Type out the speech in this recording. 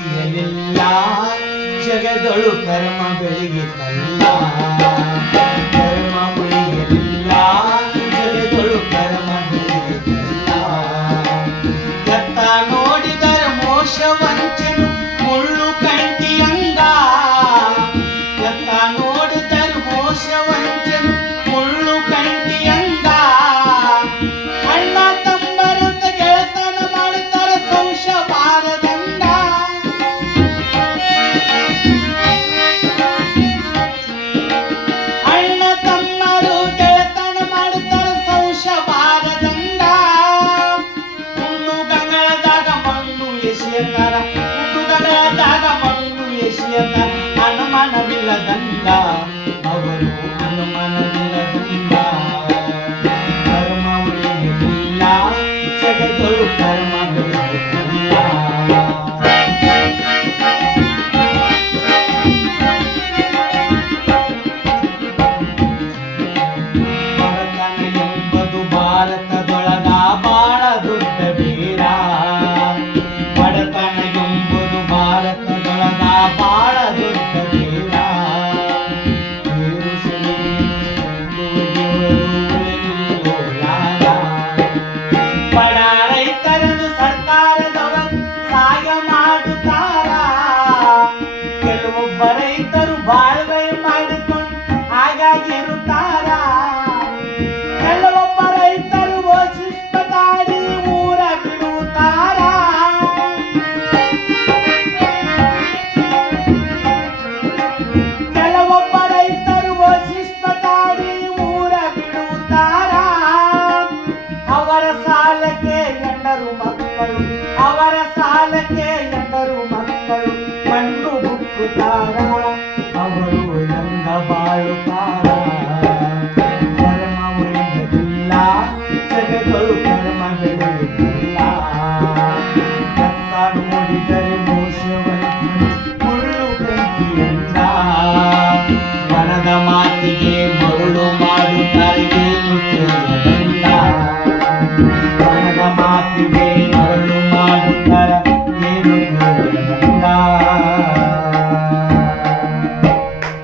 ಉಳಿಯಲಿಲ್ಲ ಜಗದೊಳು ಕರ್ಮ ಬೆಳಗಿತಲ್ಲ ಕರ್ಮ ಉಳಿಯಲಿಲ್ಲ ಜಗದೊಳು ಕರ್ಮ ಬೆಳಗಿತಲ್ಲ ಎತ್ತ ನೋಡಿದರೆ ಮೋಶ ವಂಚನು ಮುಳ್ಳು ಕಂಟಿಯಂಗ ಎತ್ತ ನೋಡಿದರೆ ಮೋಶ ವಂಚನು ಮುಳ್ಳು ಕಂಟಿಯಂಗ ಅಣ್ಣ ತಮ್ಮರಂತ ಗೆಳತನ ಮಾಡುತ್ತಾರೆ ಸಂಶ ಬಾರದಂಗ ಅಣ್ಣ ತಮ್ಮರು ಗೆಳತನ ಮಾಡುತ್ತಾರೆ ಸಂಶ ಬಾರದಂಗ ಹುಣ್ಣು ಗಂಗಳದಾಗ ಮಣ್ಣು ಎಸೆಯತಾರ ಹುಣ್ಣು ಗಂಗಳದಾಗ ಮಣ್ಣು ಎಸೆಯತಾರ ಅನುಮಾನವಿಲ್ಲದಂಗ ಅವರು ಅನುಮಾನವಿಲ್ಲದಂಗ ಕರ್ಮ ಉಳಿಯಲಿಲ್ಲ ಜಗದೊಳು ಕರ್ಮ ಬೆಳಗಿಲ್ಲ ಬಡತನ ಎಂಬುದು ಭಾರತದೊಳಗ ಬಾಳ ದೊಡ್ಡ ವೀರ ಬಡತನ ಎಂಬುದು ಭಾರತದೊಳಗ ಬಾಳ ದೊಡ್ಡ ವೀರ ಬಡ ರೈತರನ್ನು ಸರ್ಕಾರದವರು ಸಹಾಯ ಮಾಡುತ್ತಾರ ಕೆಲವೊಬ್ಬ ರೈತರು ಬಾಳ್ವೆ ಮಾಡಿಕೊಂಡು ಹಾಗಾಗಿರುತ್ತಾರ ಕೆಲವೊಬ್ಬ ರೈತರು ಶಿಸ್ತ ದಾಡಿ ಊರ ಬಿಡುತ್ತಾರ ಕೆಲವೊಬ್ಬ ರೈತರು ಶಿಸ್ತ ದಾಡಿ ಊರ ಬಿಡುತ್ತಾರ ಅವರ ಸಾಲಕ್ಕೆ ಎಂಡರು ಮಕ್ಕಳು ಅವರ ಸಾಲಕ್ಕೆ ಎಂಡರು ಮಕ್ಕಳು ಮಣ್ಣು ಬುಕ್ಕುತ್ತಾರ ಅವರು ಎಂದ ಬಾಳುತ್ತಾರ ಕರ್ಮ ಉಳಿಯಲಿಲ್ಲ ಜಗದೊಳು ಕರ್ಮ ಬೆಳೆಯುತ್ತಿಲ್ಲ ಎತ್ತ ನೋಡಿದರೆ